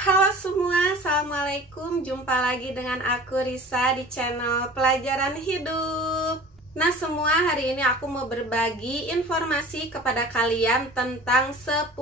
Halo semua, Assalamualaikum. Jumpa lagi dengan aku Risa di channel Pelajaran Hidup. Nah semua, hari ini aku mau berbagi informasi kepada kalian tentang 10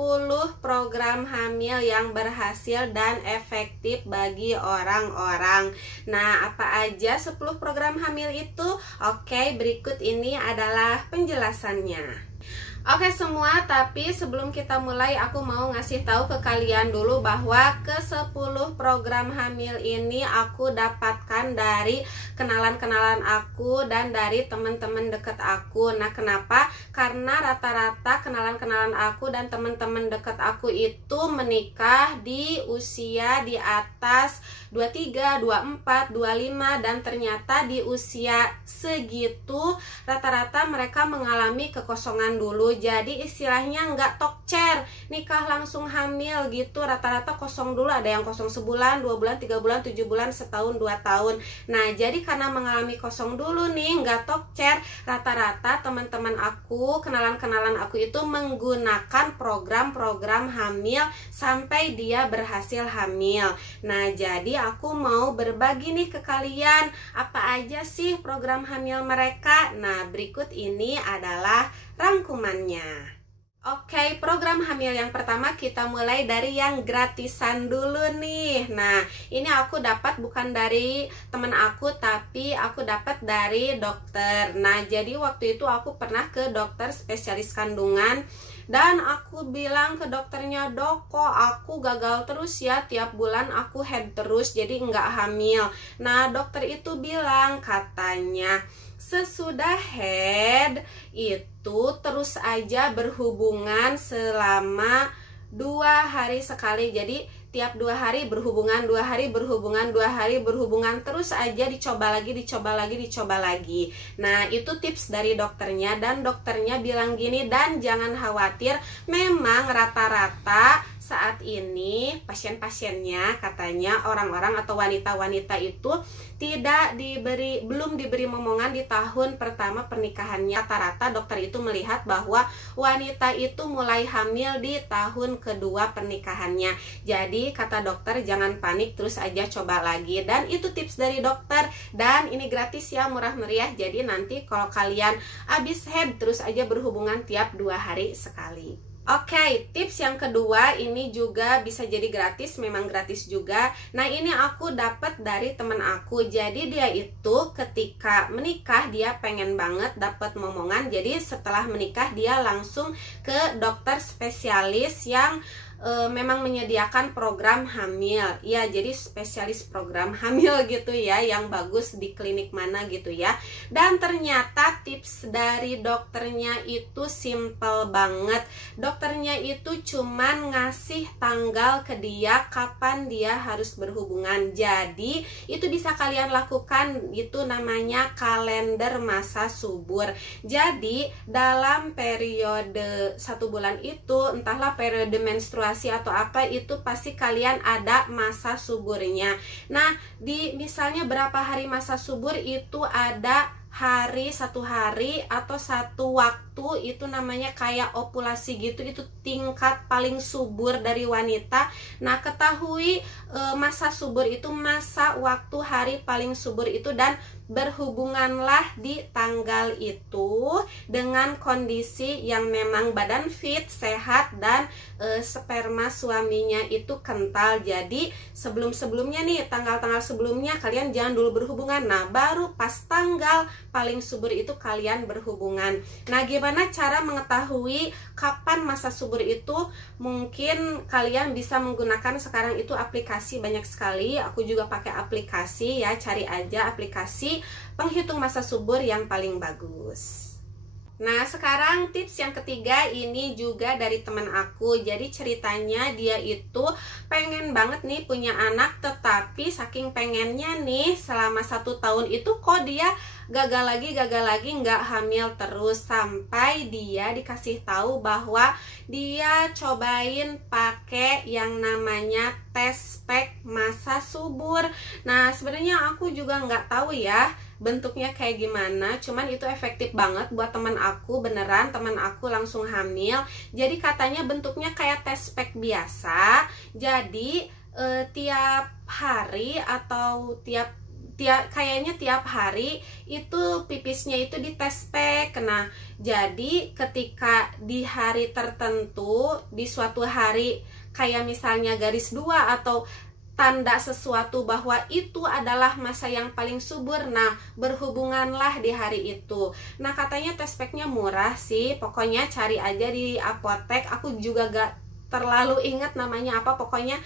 program hamil yang berhasil dan efektif bagi orang-orang. Nah, apa aja 10 program hamil itu? Oke, berikut ini adalah penjelasannya. Oke semua, tapi sebelum kita mulai aku mau ngasih tahu ke kalian dulu bahwa ke-10 program hamil ini aku dapatkan dari kenalan-kenalan aku dan dari teman-teman deket aku. Nah, kenapa? Karena rata-rata kenalan-kenalan aku dan teman-teman deket aku itu menikah di usia di atas 23, 24, 25 dan ternyata di usia segitu rata-rata mereka mengalami kekosongan dulu. Jadi istilahnya nggak tokcer, nikah langsung hamil gitu. Rata-rata kosong dulu, ada yang kosong sebulan, 2 bulan, 3 bulan, 7 bulan, setahun, 2 tahun. Nah, jadi karena mengalami kosong dulu nih, nggak tokcer, rata-rata teman-teman aku, kenalan-kenalan aku itu menggunakan program-program hamil sampai dia berhasil hamil. Nah, jadi aku mau berbagi nih ke kalian apa aja sih program hamil mereka. Nah, berikut ini adalah rangkumannya. Oke, program hamil yang pertama kita mulai dari yang gratisan dulu nih. Nah, ini aku dapat bukan dari teman aku, tapi aku dapat dari dokter. Nah, jadi waktu itu aku pernah ke dokter spesialis kandungan dan aku bilang ke dokternya, "Dok, kok aku gagal terus ya, tiap bulan aku head terus, jadi nggak hamil." Nah, dokter itu bilang, katanya sesudah head itu terus aja berhubungan selama 2 hari sekali. Jadi tiap 2 hari berhubungan, 2 hari berhubungan, 2 hari berhubungan, terus aja dicoba lagi, dicoba lagi, dicoba lagi. Nah, itu tips dari dokternya, dan dokternya bilang gini, dan jangan khawatir, memang rata-rata saat ini pasien-pasiennya, katanya orang-orang atau wanita-wanita itu belum diberi momongan di tahun pertama pernikahannya. Rata-rata dokter itu melihat bahwa wanita itu mulai hamil di tahun kedua pernikahannya. Jadi kata dokter jangan panik, terus aja coba lagi. Dan itu tips dari dokter, dan ini gratis ya, murah meriah. Jadi nanti kalau kalian habis head terus aja berhubungan tiap 2 hari sekali. Oke, tips yang kedua ini juga bisa jadi gratis, memang gratis juga. Nah, ini aku dapat dari teman aku. Jadi dia itu ketika menikah dia pengen banget dapat momongan. Jadi setelah menikah dia langsung ke dokter spesialis yang memang menyediakan program hamil. Ya, jadi spesialis program hamil gitu ya, yang bagus di klinik mana gitu ya. Dan ternyata tips dari dokternya itu simple banget. Dokternya itu cuman ngasih tanggal ke dia kapan dia harus berhubungan. Jadi itu bisa kalian lakukan, itu namanya kalender masa subur. Jadi dalam periode 1 bulan itu, entahlah periode menstruasi atau apa, itu pasti kalian ada masa suburnya. Nah, di misalnya berapa hari masa subur itu ada hari, 1 hari atau 1 waktu, itu namanya kayak ovulasi gitu, itu tingkat paling subur dari wanita. Nah, ketahui masa subur itu masa waktu hari paling subur itu, dan berhubunganlah di tanggal itu dengan kondisi yang memang badan fit, sehat, dan sperma suaminya itu kental. Jadi sebelum-sebelumnya nih, tanggal-tanggal sebelumnya kalian jangan dulu berhubungan. Nah, baru pas tanggal paling subur itu kalian berhubungan. Nah, gimana cara mengetahui kapan masa subur itu? Mungkin kalian bisa menggunakan sekarang itu aplikasi banyak sekali. Aku juga pakai aplikasi ya, cari aja aplikasi penghitung masa subur yang paling bagus. Nah, sekarang tips yang ketiga ini juga dari teman aku. Jadi ceritanya dia itu pengen banget nih punya anak, tetapi saking pengennya nih selama 1 tahun itu kok dia gagal lagi, nggak hamil terus, sampai dia dikasih tahu bahwa dia cobain pakai yang namanya tes pack masa subur. Nah, sebenarnya aku juga nggak tahu ya bentuknya kayak gimana, cuman itu efektif banget buat teman aku, beneran teman aku langsung hamil. Jadi katanya bentuknya kayak tes pack biasa. Jadi tiap hari atau kayaknya tiap hari itu pipisnya itu dites pack. Nah, jadi ketika di hari tertentu, di suatu hari kayak misalnya garis 2 atau tanda sesuatu bahwa itu adalah masa yang paling subur, nah berhubunganlah di hari itu. Nah, katanya test packnya murah sih, pokoknya cari aja di apotek. Aku juga gak terlalu ingat namanya apa, pokoknya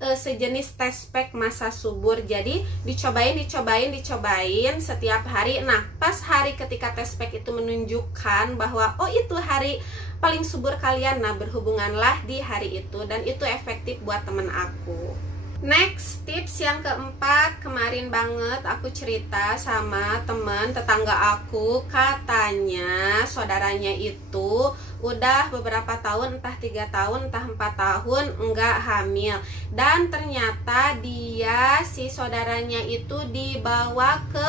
sejenis test pack masa subur. Jadi dicobain setiap hari. Nah, pas hari ketika test pack itu menunjukkan bahwa oh itu hari paling subur kalian, nah berhubunganlah di hari itu, dan itu efektif buat temen aku. Next, tips yang keempat, kemarin banget aku cerita sama temen tetangga aku, katanya saudaranya itu udah beberapa tahun, entah 3 tahun, entah 4 tahun enggak hamil. Dan ternyata dia, si saudaranya itu dibawa ke,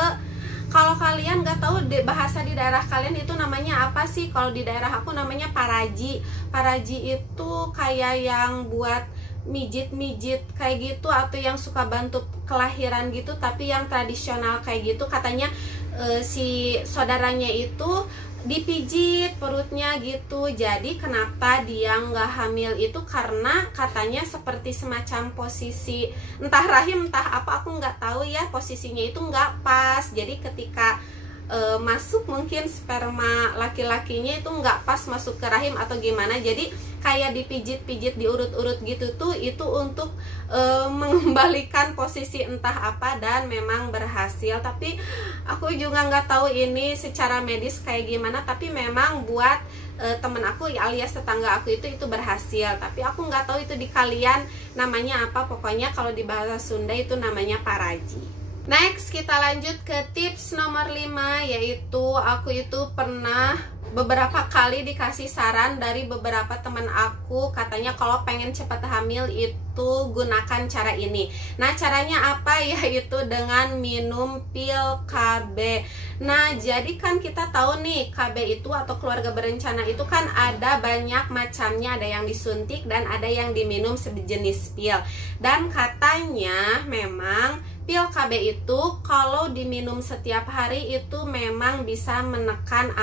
kalau kalian nggak tahu bahasa di daerah kalian itu namanya apa sih? Kalau di daerah aku namanya paraji. Paraji itu kayak yang buat mijit-mijit kayak gitu, atau yang suka bantu kelahiran gitu, tapi yang tradisional kayak gitu. Katanya si saudaranya itu dipijit perutnya gitu. Jadi kenapa dia nggak hamil itu karena katanya seperti semacam posisi entah rahim entah apa, aku nggak tahu ya, posisinya itu nggak pas. Jadi ketika masuk, mungkin sperma laki-lakinya itu nggak pas masuk ke rahim atau gimana, jadi kayak dipijit-pijit, diurut-urut gitu tuh, itu untuk mengembalikan posisi entah apa, dan memang berhasil. Tapi aku juga nggak tahu ini secara medis kayak gimana, tapi memang buat temen aku alias tetangga aku itu berhasil. Tapi aku nggak tahu itu di kalian namanya apa, pokoknya kalau di bahasa Sunda itu namanya paraji. Next, kita lanjut ke tips nomor 5, yaitu aku itu pernah beberapa kali dikasih saran dari beberapa teman aku, katanya kalau pengen cepat hamil itu gunakan cara ini. Nah, caranya apa? Yaitu dengan minum pil KB. Nah, jadi kan kita tahu nih, KB itu atau keluarga berencana itu kan ada banyak macamnya, ada yang disuntik dan ada yang diminum sejenis pil. Dan katanya memang pil KB itu kalau diminum setiap hari itu memang bisa menekan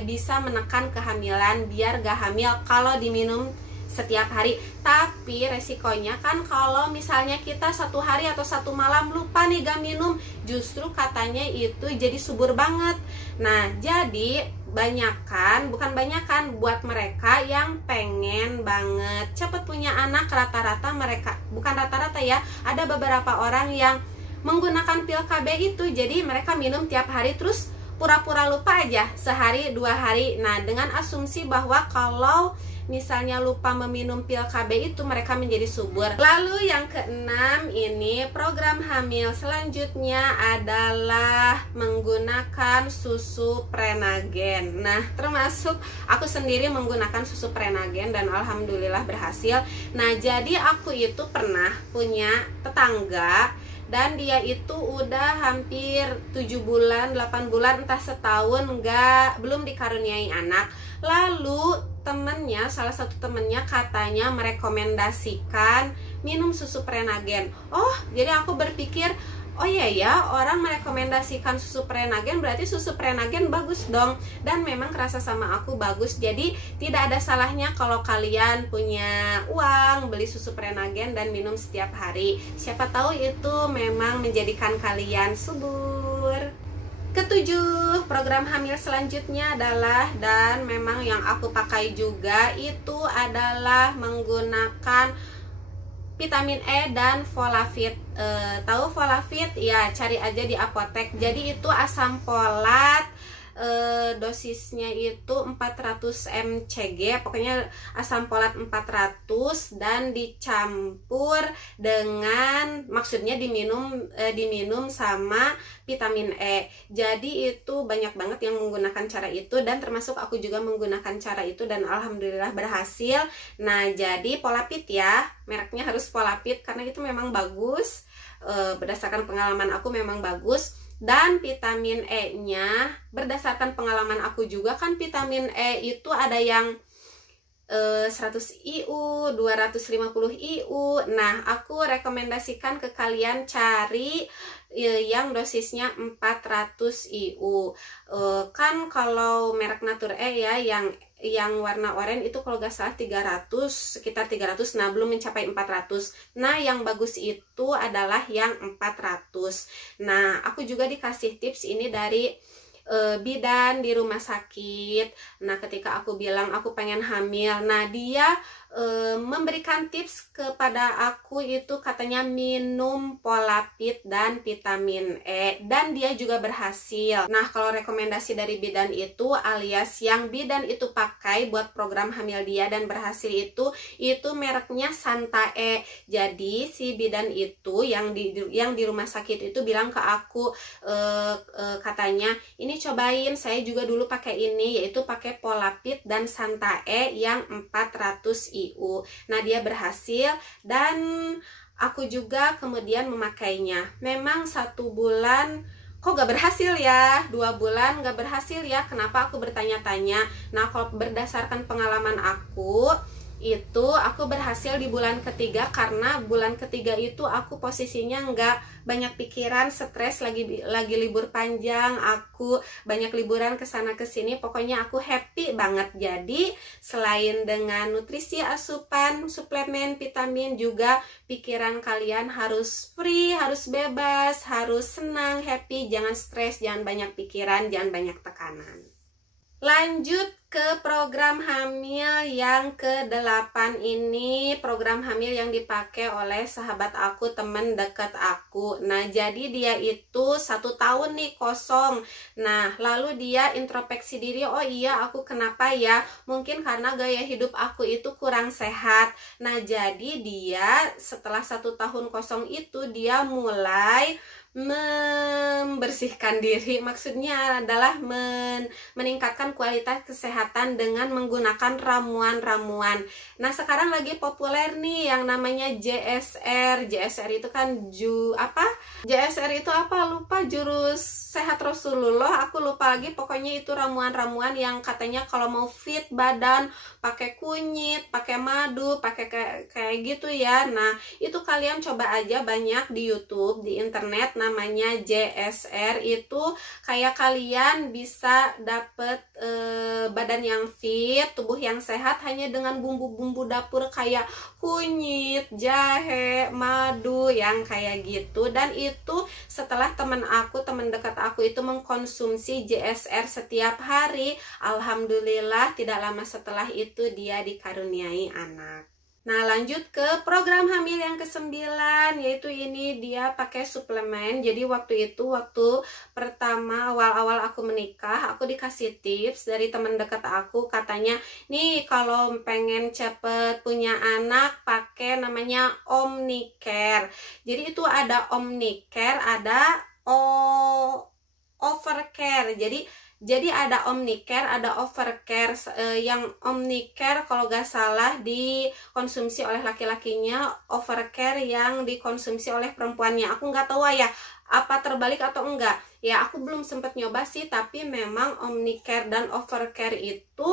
bisa menekan kehamilan, biar gak hamil kalau diminum setiap hari. Tapi resikonya kan kalau misalnya kita 1 hari atau 1 malam lupa nih gak minum, justru katanya itu jadi subur banget. Nah, jadi bukan banyakan buat mereka yang pengen banget cepet punya anak, rata-rata mereka, bukan rata-rata ya, ada beberapa orang yang menggunakan pil KB itu, jadi mereka minum tiap hari terus pura-pura lupa aja sehari 2 hari. Nah, dengan asumsi bahwa kalau misalnya lupa meminum pil KB itu mereka menjadi subur. Lalu yang keenam, ini program hamil selanjutnya adalah menggunakan susu Prenagen. Nah, termasuk aku sendiri menggunakan susu Prenagen dan alhamdulillah berhasil. Nah, jadi aku itu pernah punya tetangga dan dia itu udah hampir 7 bulan, 8 bulan, entah setahun belum dikaruniai anak. Lalu temennya, salah satu temennya katanya merekomendasikan minum susu Prenagen. Oh, jadi aku berpikir, oh iya ya, orang merekomendasikan susu Prenagen, berarti susu Prenagen bagus dong. Dan memang kerasa sama aku bagus. Jadi tidak ada salahnya kalau kalian punya uang beli susu Prenagen dan minum setiap hari. Siapa tahu itu memang menjadikan kalian subur. Ketujuh, program hamil selanjutnya adalah, dan memang yang aku pakai juga, itu adalah menggunakan vitamin E dan Folafit. Tahu Folafit? Ya, cari aja di apotek. Jadi itu asam folat, dosisnya itu 400 mcg, pokoknya asam folat 400, dan dicampur dengan, maksudnya diminum sama vitamin E. Jadi itu banyak banget yang menggunakan cara itu, dan termasuk aku juga menggunakan cara itu dan alhamdulillah berhasil. Nah, jadi Folafit ya, mereknya harus Folafit karena itu memang bagus, berdasarkan pengalaman aku memang bagus. Dan vitamin E-nya, berdasarkan pengalaman aku juga kan, vitamin E itu ada yang 100 IU, 250 IU. Nah, aku rekomendasikan ke kalian cari yang dosisnya 400 IU. Kan kalau merek Nature ya, yang warna oranye itu kalau gak salah 300, sekitar 300, nah belum mencapai 400. Nah, yang bagus itu adalah yang 400. Nah, aku juga dikasih tips ini dari bidan di rumah sakit. Nah, ketika aku bilang aku pengen hamil, nah dia memberikan tips kepada aku, itu katanya minum Polapid dan vitamin E, dan dia juga berhasil. Nah, kalau rekomendasi dari bidan itu, alias yang bidan itu pakai buat program hamil dia dan berhasil itu mereknya Santae. Jadi si bidan itu yang di rumah sakit itu bilang ke aku, katanya ini cobain, saya juga dulu pakai ini, yaitu pakai Polapid dan Santae yang 400 IU. Nah, dia berhasil dan aku juga kemudian memakainya. Memang 1 bulan kok gak berhasil ya, 2 bulan gak berhasil ya, kenapa aku bertanya-tanya. Nah, kalau berdasarkan pengalaman aku berhasil di bulan ketiga, karena bulan ketiga itu aku posisinya nggak banyak pikiran, stres, lagi libur panjang, aku banyak liburan ke sana ke sini, pokoknya aku happy banget. Jadi selain dengan nutrisi, asupan, suplemen, vitamin, juga pikiran kalian harus free, harus bebas, harus senang, happy, jangan stres, jangan banyak pikiran, jangan banyak tekanan. Lanjut ke program hamil yang ke-8 ini, program hamil yang dipakai oleh sahabat aku, temen deket aku. Nah, jadi dia itu 1 tahun nih kosong. Nah, lalu dia introspeksi diri, oh iya aku kenapa ya? Mungkin karena gaya hidup aku itu kurang sehat. Nah, jadi dia setelah 1 tahun kosong itu, dia mulai membersihkan diri, maksudnya adalah meningkatkan kualitas kesehatan dengan menggunakan ramuan-ramuan. Nah, sekarang lagi populer nih yang namanya JSR. JSR itu kan JSR itu apa? Lupa, jurus sehat Rasulullah, aku lupa lagi, pokoknya itu ramuan-ramuan yang katanya kalau mau fit badan pakai kunyit, pakai madu, pakai kayak gitu ya. Nah, itu kalian coba aja, banyak di YouTube, di internet, namanya JSR. Itu kayak kalian bisa dapet badan yang fit, tubuh yang sehat hanya dengan bumbu-bumbu dapur kayak kunyit, jahe, madu, yang kayak gitu. Dan itu setelah teman dekat aku itu mengkonsumsi JSR setiap hari, alhamdulillah tidak lama setelah itu dia dikaruniai anak. Nah, lanjut ke program hamil yang ke-9, yaitu ini dia pakai suplemen. Jadi waktu pertama awal-awal aku menikah, aku dikasih tips dari teman dekat aku, katanya nih kalau pengen cepet punya anak pakai namanya Omnicare. Jadi itu ada Omnicare, ada Overcare. Jadi ada Omnicare, ada Overcare. Yang Omnicare kalau gak salah dikonsumsi oleh laki-lakinya, Overcare yang dikonsumsi oleh perempuannya. Aku nggak tahu ya apa terbalik atau enggak. Ya, aku belum sempat nyoba sih, tapi memang Omnicare dan Overcare itu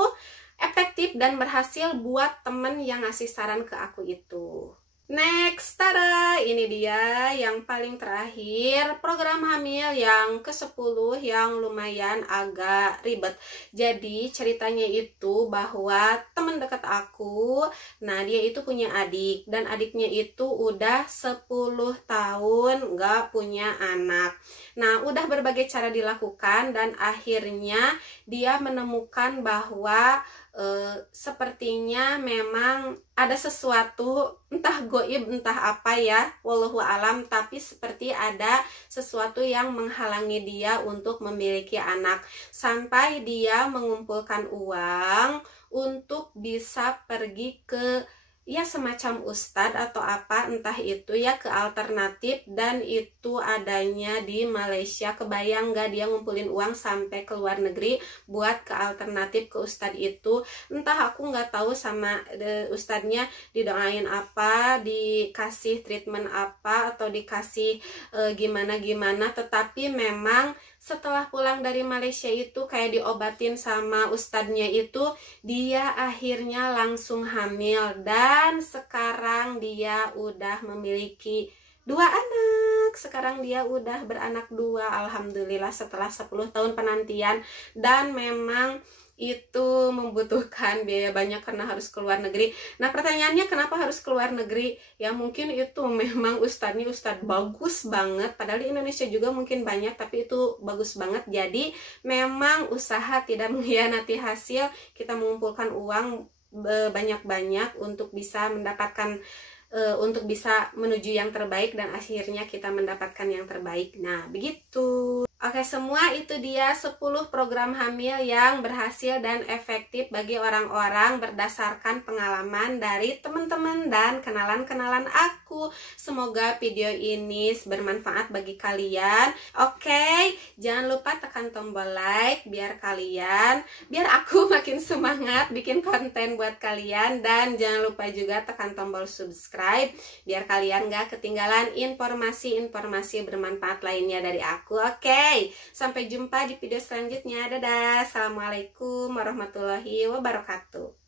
efektif dan berhasil buat temen yang ngasih saran ke aku itu. Next, tada, ini dia yang paling terakhir, program hamil yang ke-10 yang lumayan agak ribet. Jadi ceritanya itu bahwa teman dekat aku, nah dia itu punya adik, dan adiknya itu udah 10 tahun gak punya anak. Nah, udah berbagai cara dilakukan dan akhirnya dia menemukan bahwa sepertinya memang ada sesuatu, entah goib entah apa ya, wallahu alam, tapi seperti ada sesuatu yang menghalangi dia untuk memiliki anak, sampai dia mengumpulkan uang untuk bisa pergi ke ya semacam ustadz atau apa, entah itu ya, ke alternatif, dan itu adanya di Malaysia. Kebayang gak dia ngumpulin uang sampai ke luar negeri buat ke alternatif ke ustadz itu. Entah, aku nggak tahu sama ustadznya didoain apa, dikasih treatment apa, atau dikasih gimana-gimana, tetapi memang setelah pulang dari Malaysia itu kayak diobatin sama ustadznya itu, dia akhirnya langsung hamil, dan sekarang dia udah memiliki 2 anak. Sekarang dia udah beranak 2, alhamdulillah, setelah 10 tahun penantian. Dan memang itu membutuhkan biaya banyak karena harus keluar negeri. Nah, pertanyaannya kenapa harus keluar negeri? Ya mungkin itu memang ustadznya ustadz bagus banget, padahal di Indonesia juga mungkin banyak, tapi itu bagus banget. Jadi memang usaha tidak mengkhianati hasil. Kita mengumpulkan uang banyak-banyak untuk bisa mendapatkan untuk bisa menuju yang terbaik, dan akhirnya kita mendapatkan yang terbaik. Nah, begitu. Oke, semua itu dia 10 program hamil yang berhasil dan efektif bagi orang-orang berdasarkan pengalaman dari teman-teman dan kenalan-kenalan aku. Semoga video ini bermanfaat bagi kalian. Oke, jangan lupa tekan tombol like biar aku makin semangat bikin konten buat kalian, dan jangan lupa juga tekan tombol subscribe biar kalian gak ketinggalan informasi-informasi bermanfaat lainnya dari aku. Oke, sampai jumpa di video selanjutnya. Dadah. Assalamualaikum warahmatullahi wabarakatuh.